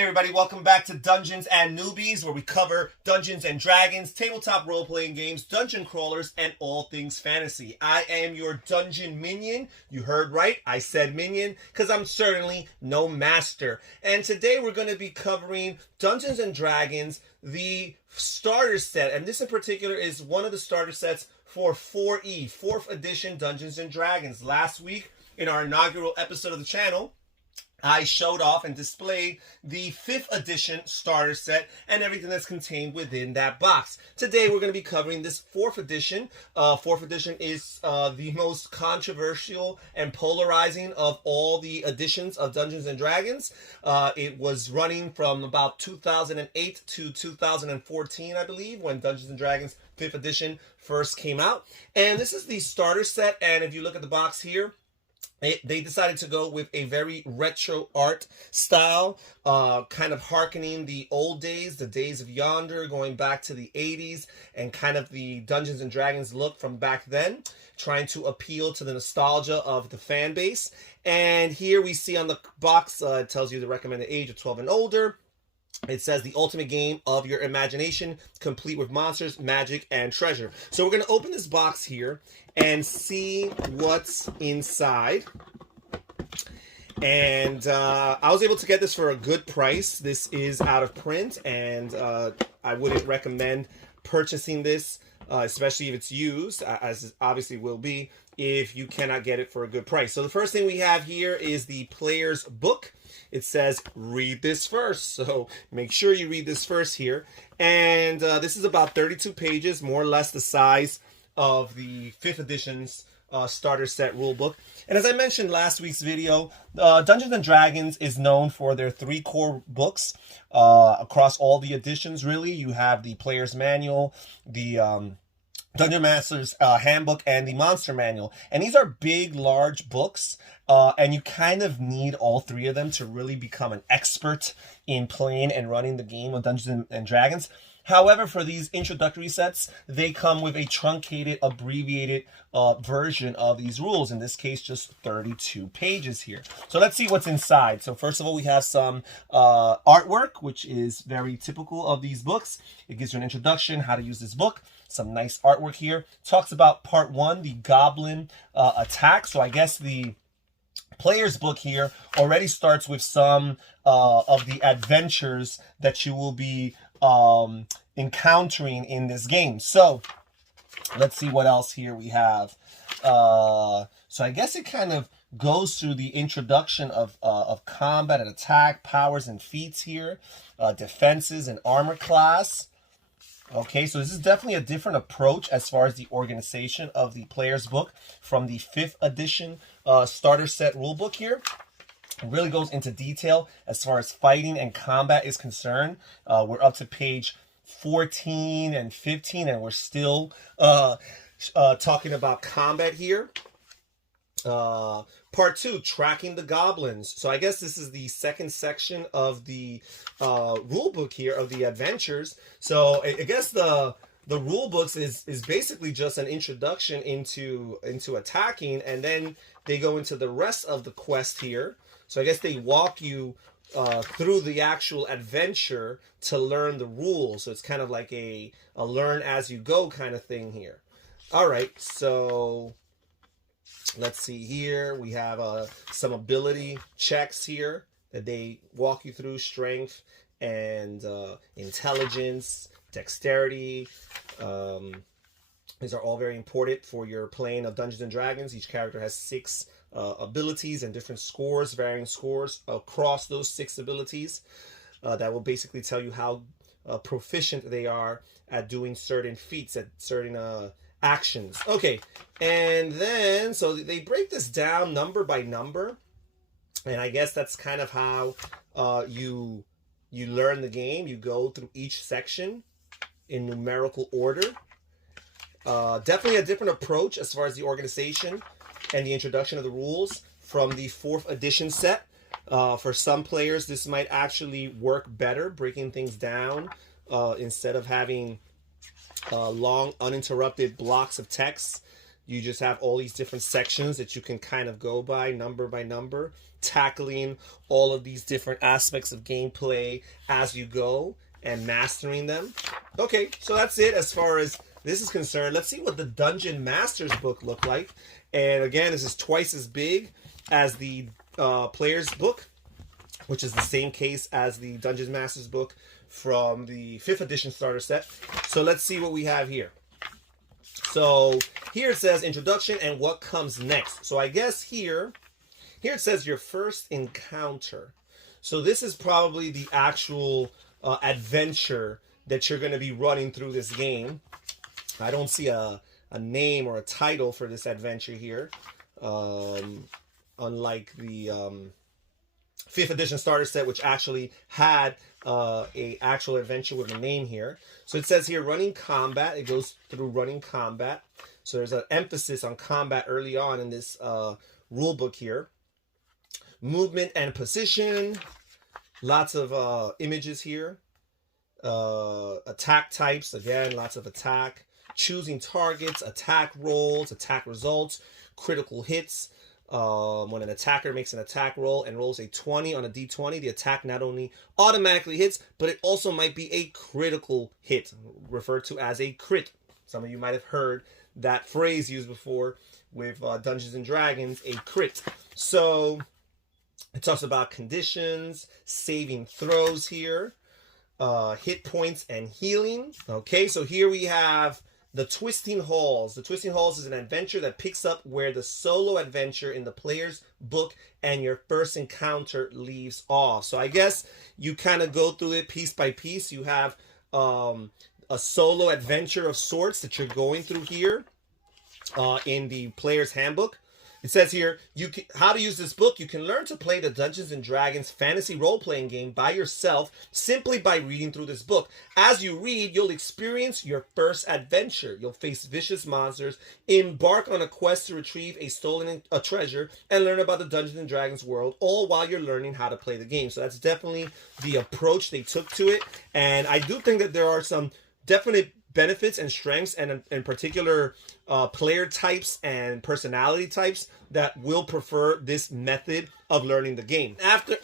Hey everybody, welcome back to Dungeons and Newbies, where we cover Dungeons and Dragons, tabletop role-playing games, dungeon crawlers, and all things fantasy. I am your dungeon minion. You heard right, I said minion, because I'm certainly no master. And today we're going to be covering Dungeons and Dragons, the starter set, and this in particular is one of the starter sets for 4E, 4th edition Dungeons and Dragons. Last week, in our inaugural episode of the channel, I showed off and displayed the 5th edition starter set and everything that's contained within that box. Today we're going to be covering this 4th edition. 4th edition is the most controversial and polarizing of all the editions of Dungeons & Dragons. It was running from about 2008 to 2014, I believe, when Dungeons & Dragons 5th edition first came out. And this is the starter set, and if you look at the box here, they decided to go with a very retro art style, kind of hearkening the old days, the days of yonder, going back to the 80s, and kind of the Dungeons and Dragons look from back then, trying to appeal to the nostalgia of the fan base. And here we see on the box, it tells you the recommended age of 12 and older. It says the ultimate game of your imagination, complete with monsters, magic, and treasure. So we're going to open this box here and see what's inside. And I was able to get this for a good price. This is out of print, and I wouldn't recommend purchasing this, especially if it's used, as it obviously will be, if you cannot get it for a good price. So the first thing we have here is the player's book. It says, read this first. So make sure you read this first here. And this is about 32 pages, more or less the size of the 5th edition's starter set rulebook. And as I mentioned last week's video, Dungeons & Dragons is known for their 3 core books across all the editions, really. You have the Player's Manual, the Dungeon Master's Handbook, and the Monster Manual. And these are big, large books, and you kind of need all 3 of them to really become an expert in playing and running the game of Dungeons and Dragons. However, for these introductory sets, they come with a truncated, abbreviated version of these rules. In this case, just 32 pages here. So let's see what's inside. So first of all, we have some artwork, which is very typical of these books. It gives you an introduction, how to use this book. Some nice artwork here. Talks about part 1, the Goblin attack. So I guess the player's book here already starts with some of the adventures that you will be encountering in this game. So let's see what else here we have. So I guess it kind of goes through the introduction of combat and attack, powers and feats here, defenses and armor class. Okay, so this is definitely a different approach as far as the organization of the player's book from the 5th edition starter set rulebook here. It really goes into detail as far as fighting and combat is concerned. We're up to page 14 and 15, and we're still talking about combat here. Part 2, tracking the goblins. So I guess this is the second section of the rule book here of the adventures. So I guess the rule books is basically just an introduction into attacking, and then they go into the rest of the quest here. So I guess they walk you through the actual adventure to learn the rules. So it's kind of like a learn as you go kind of thing here. All right, so let's see here. We have some ability checks here that they walk you through: strength and intelligence, dexterity. These are all very important for your playing of Dungeons and Dragons. Each character has 6 abilities and different scores, varying scores across those 6 abilities. That will basically tell you how proficient they are at doing certain feats, at certain actions. Okay, and then so they break this down number by number, and I guess that's kind of how you learn the game. You go through each section in numerical order. Definitely a different approach as far as the organization and the introduction of the rules from the 4th edition set. For some players, this might actually work better, breaking things down instead of having long uninterrupted blocks of text you just have all these different sections that you can kind of go by number, tackling all of these different aspects of gameplay as you go and mastering them. Okay, so that's it as far as this is concerned. Let's see what the Dungeon Masters book looked like. And again, this is twice as big as the Player's book, which is the same case as the Dungeon Masters book from the 5th edition starter set. So let's see what we have here. So here it says introduction and what comes next. So I guess here it says your first encounter. So this is probably the actual adventure that you're going to be running through this game. I don't see a name or a title for this adventure here. Unlike the 5th edition starter set, which actually had a actual adventure with a name here. So it says here running combat. It goes through running combat. So there's an emphasis on combat early on in this rule book here. Movement and position. Lots of images here. Attack types. Again, lots of attack. Choosing targets. Attack rolls. Attack results. Critical hits. When an attacker makes an attack roll and rolls a 20 on a d20, the attack not only automatically hits, but it also might be a critical hit, referred to as a crit. Some of you might have heard that phrase used before with Dungeons and Dragons, a crit. So it talks about conditions, saving throws here, hit points, and healing. Okay, so here we have the Twisting Halls. The Twisting Halls is an adventure that picks up where the solo adventure in the Player's book and your first encounter leaves off. So I guess you kind of go through it piece by piece. You have a solo adventure of sorts that you're going through here in the Player's Handbook. It says here, how to use this book. You can learn to play the Dungeons & Dragons fantasy role-playing game by yourself simply by reading through this book. As you read, you'll experience your first adventure. You'll face vicious monsters, embark on a quest to retrieve a stolen treasure, and learn about the Dungeons & Dragons world, all while you're learning how to play the game. So that's definitely the approach they took to it. And I do think that there are some definite benefits and strengths and in particular player types and personality types that will prefer this method of learning the game. After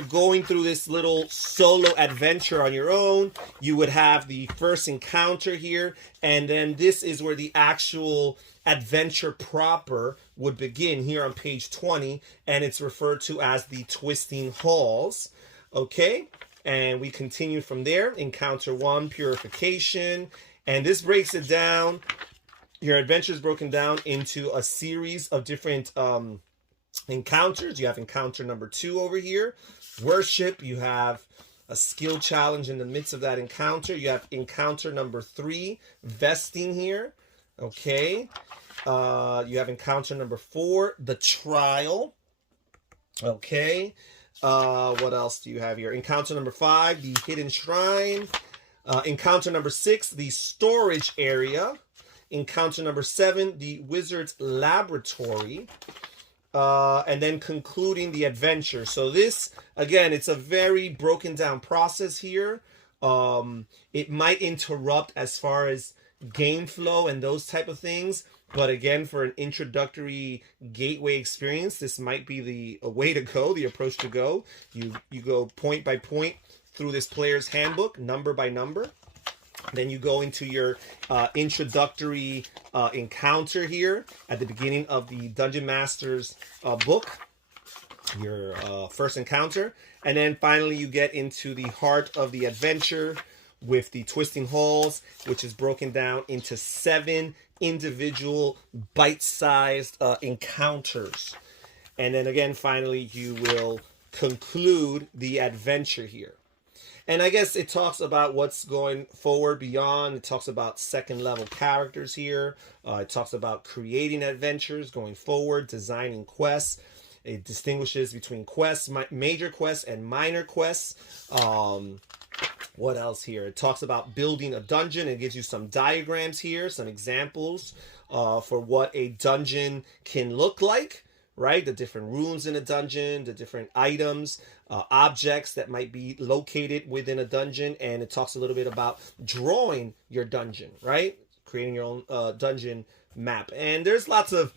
going through this little solo adventure on your own, you would have the first encounter here, and then this is where the actual adventure proper would begin here on page 20, and it's referred to as the Twisting Halls. Okay, and we continue from there. Encounter 1, Purification. And this breaks it down. Your adventure is broken down into a series of different encounters. You have encounter number 2 over here. Worship. You have a skill challenge in the midst of that encounter. You have encounter number 3, Vesting here. Okay. You have encounter number 4, the Trial. Okay. What else do you have here? Encounter number 5, the Hidden Shrine. Encounter number 6, the Storage Area. Encounter number 7, the Wizard's Laboratory. And then concluding the adventure. So this, again, it's a very broken down process here. It might interrupt as far as game flow and those type of things. But again, for an introductory gateway experience, this might be the way to go, the approach to go. You go point by point through this Player's Handbook, number by number. Then you go into your introductory encounter here at the beginning of the Dungeon Masters book, your first encounter. And then finally you get into the heart of the adventure with the Twisting Halls, which is broken down into 7 individual bite-sized encounters. And then again, finally, you will conclude the adventure here. And I guess it talks about what's going forward beyond. It talks about second level characters here. It talks about creating adventures going forward, designing quests. It distinguishes between quests, major quests and minor quests. What else here? It talks about building a dungeon. It gives you some diagrams here, some examples for what a dungeon can look like, right? The different rooms in a dungeon, the different items, objects that might be located within a dungeon. And it talks a little bit about drawing your dungeon, right? Creating your own dungeon map. And there's lots of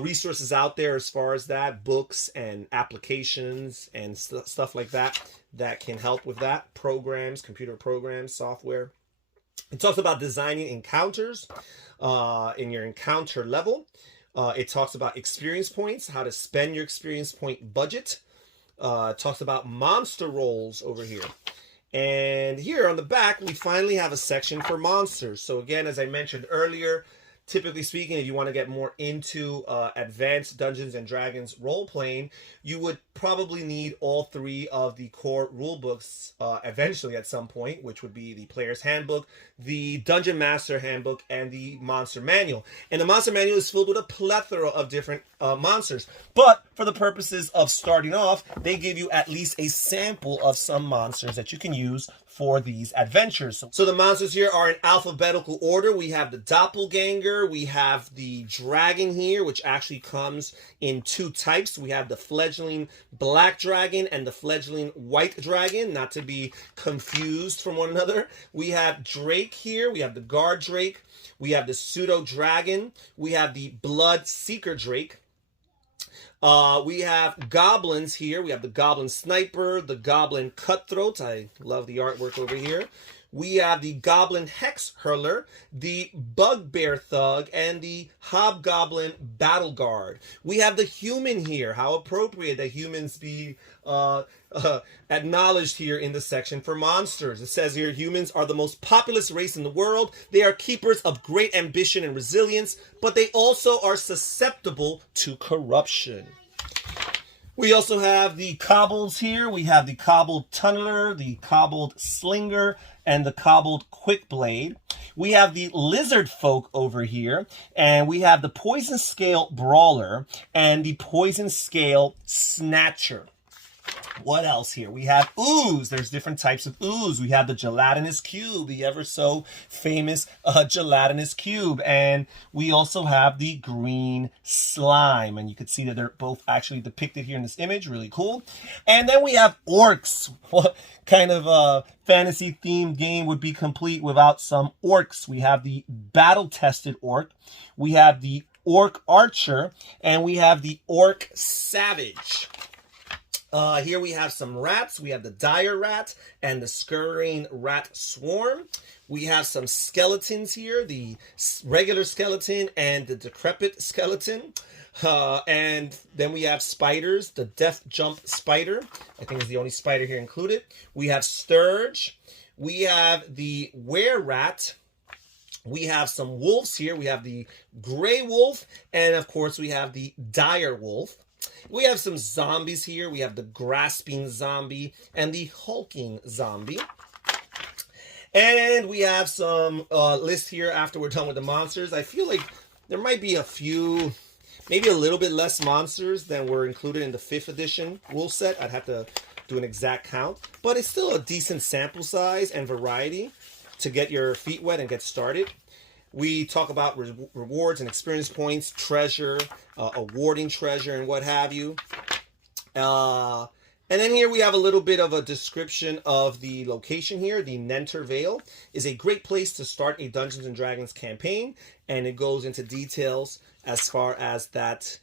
resources out there as far as that, books and applications and stuff like that that can help with that. Programs, computer programs, software. It talks about designing encounters in your encounter level. It talks about experience points, how to spend your experience point budget. It talks about monster rolls over here. And here on the back, we finally have a section for monsters. So again, as I mentioned earlier, typically speaking, if you want to get more into advanced Dungeons and Dragons role-playing, you would probably need all three of the core rule books eventually at some point, which would be the Player's Handbook, the Dungeon Master Handbook, and the Monster Manual. And the Monster Manual is filled with a plethora of different monsters. But for the purposes of starting off, they give you at least a sample of some monsters that you can use for these adventures. So the monsters here are in alphabetical order. We have the Doppelganger, we have the dragon here, which actually comes in two types. We have the fledgling black dragon and the fledgling white dragon, not to be confused from one another. We have Drake here, we have the guard Drake, we have the pseudo dragon, we have the blood seeker Drake. We have goblins here. We have the goblin sniper, the goblin cutthroat. I love the artwork over here. We have the goblin hex hurler, the bugbear thug, and the hobgoblin battle guard. We have the human here. How appropriate that humans be acknowledged here in the section for monsters. It says here, humans are the most populous race in the world. They are keepers of great ambition and resilience, but they also are susceptible to corruption. We also have the cobbles here. We have the cobbled tunneler, the cobbled slinger, and the cobbled quickblade. We have the lizard folk over here, and we have the poison scale brawler and the poison scale snatcher. What else here? We have ooze. There's different types of ooze. We have the gelatinous cube, the ever so famous gelatinous cube. And we also have the green slime. And you can see that they're both actually depicted here in this image. Really cool. And then we have orcs. What kind of fantasy themed game would be complete without some orcs? We have the battle tested orc. We have the orc archer. And we have the orc savage. Here we have some rats. We have the dire rat and the scurrying rat swarm. We have some skeletons here, the regular skeleton and the decrepit skeleton. And then we have spiders, the death jump spider. I think is the only spider here included. We have sturge. We have the were rat. We have some wolves here. We have the gray wolf. And of course we have the dire wolf. We have some zombies here. We have the grasping zombie and the hulking zombie. And we have some list here after we're done with the monsters. I feel like there might be a few, maybe a little bit less monsters than were included in the 5th edition rule set. I'd have to do an exact count. But it's still a decent sample size and variety to get your feet wet and get started. We talk about rewards and experience points, treasure, awarding treasure, and what have you. And then here we have a little bit of a description of the location here. The Nenter Vale is a great place to start a Dungeons & Dragons campaign, and it goes into details as far as that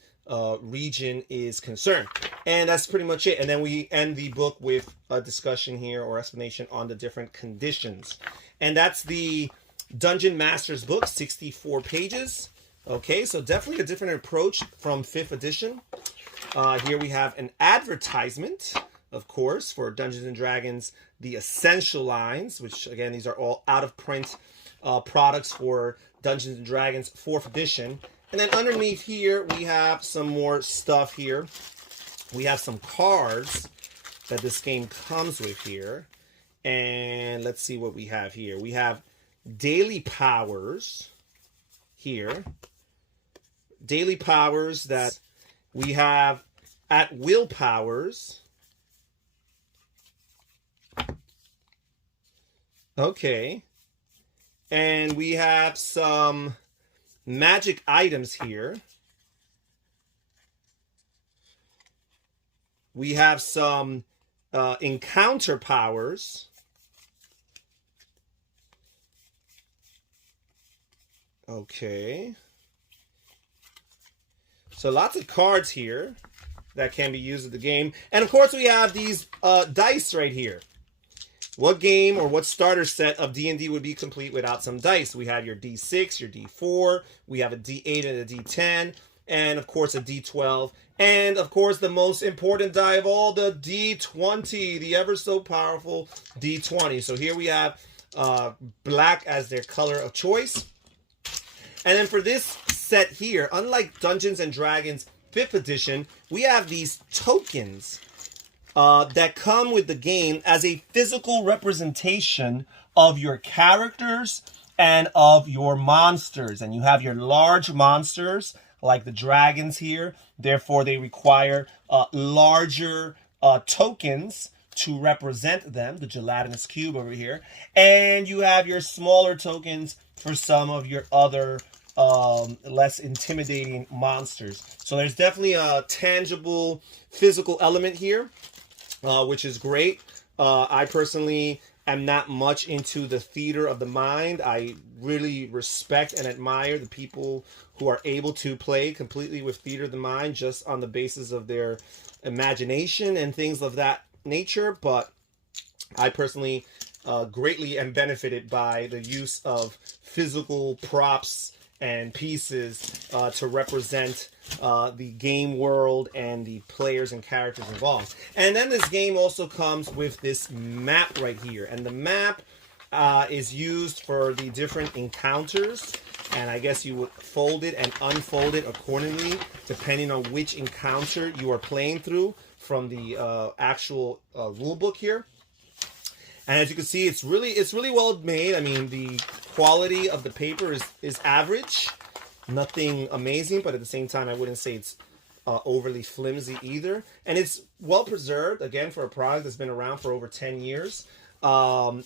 region is concerned. And that's pretty much it. And then we end the book with a discussion here or explanation on the different conditions. And that's the Dungeon Master's book, 64 pages. Okay, so definitely a different approach from 5th edition. Here we have an advertisement, of course, for Dungeons & Dragons, the Essential lines, which, again, these are all out-of-print products for Dungeons & Dragons 4th edition. And then underneath here, we have some more stuff here. We have some cards that this game comes with here. And let's see what we have here. We have daily powers here. Daily powers that we have at will powers. Okay. And we have some magic items here. We have some encounter powers. Okay. So lots of cards here that can be used in the game. And of course we have these dice right here. What game or what starter set of D&D would be complete without some dice? We have your D6, your D4, we have a D8 and a D10, and of course a D12, and of course the most important die of all, the D20, the ever so powerful D20. So here we have black as their color of choice. And then for this set here, unlike Dungeons and Dragons 5th edition, we have these tokens that come with the game as a physical representation of your characters and of your monsters. And you have your large monsters, like the dragons here. Therefore, they require larger tokens to represent them, the gelatinous cube over here. And you have your smaller tokens for some of your other less intimidating monsters. So there's definitely a tangible physical element here, which is great. I personally am not much into the theater of the mind. I really respect and admire the people who are able to play completely with theater of the mind just on the basis of their imagination and things of that nature. But I personally greatly am benefited by the use of physical props and pieces to represent the game world and the players and characters involved. And then this game also comes with this map right here. And the map is used for the different encounters. And I guess you would fold it and unfold it accordingly, depending on which encounter you are playing through from the actual rule book here. And as you can see, it's really well made. I mean, the quality of the paper is average, nothing amazing, but at the same time, I wouldn't say it's overly flimsy either. And it's well preserved, again, for a product that's been around for over 10 years. I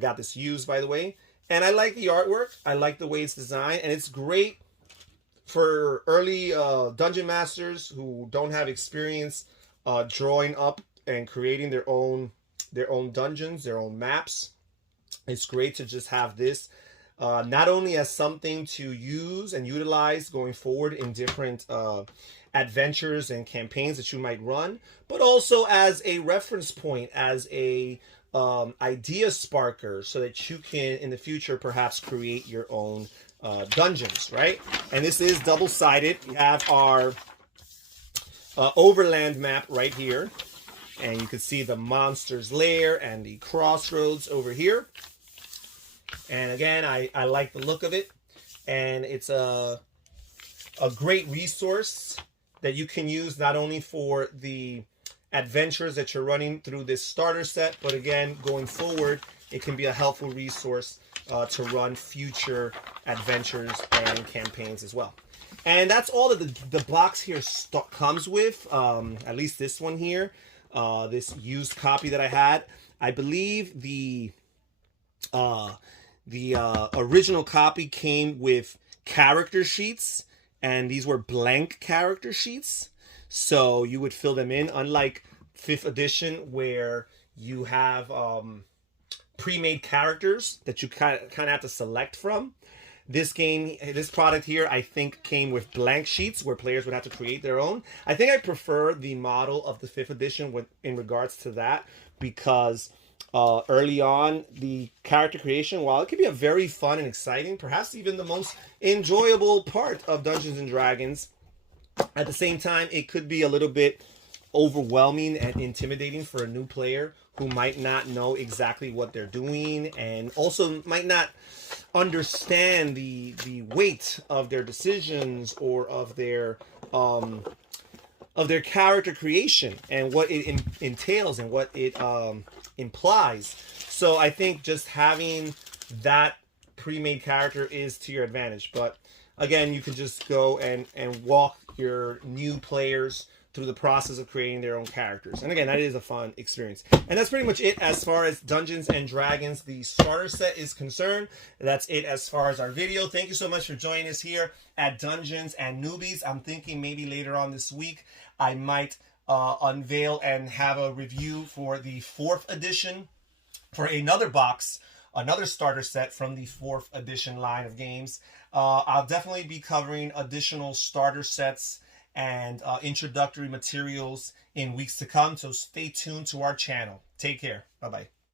got this used, by the way. And I like the artwork. I like the way it's designed. And it's great for early dungeon masters who don't have experience drawing up and creating their own dungeons, their own maps. It's great to just have this not only as something to use and utilize going forward in different adventures and campaigns that you might run, but also as a reference point, as a idea sparker, so that you can in the future perhaps create your own dungeons, right? And this is double-sided. We have our overland map right here. And you can see the monster's lair and the crossroads over here. And again, I like the look of it. And it's a great resource that you can use not only for the adventures that you're running through this starter set, but again, going forward, it can be a helpful resource to run future adventures and campaigns as well. And that's all that the box here comes with, at least this one here. This used copy that I had. I believe the original copy came with character sheets, and these were blank character sheets. So you would fill them in, unlike 5th edition where you have pre-made characters that you kind of have to select from. This product here, I think, came with blank sheets where players would have to create their own. I think I prefer the model of the 5th edition in regards to that, because early on, the character creation, while it can be a very fun and exciting, perhaps even the most enjoyable part of Dungeons & Dragons, at the same time, it could be a little bit overwhelming and intimidating for a new player who might not know exactly what they're doing, and also might not understand the weight of their decisions or of their character creation and what it entails and what it implies. So I think just having that pre-made character is to your advantage. But again, you can just go and walk your new players through the process of creating their own characters. And again, that is a fun experience. And that's pretty much it as far as Dungeons and Dragons, the starter set, is concerned. That's it as far as our video. Thank you so much for joining us here at Dungeons and Newbies. I'm thinking maybe later on this week, I might unveil and have a review for the 4th edition for another box another starter set from the 4th edition line of games. I'll definitely be covering additional starter sets and introductory materials in weeks to come, so stay tuned to our channel. Take care. Bye-bye.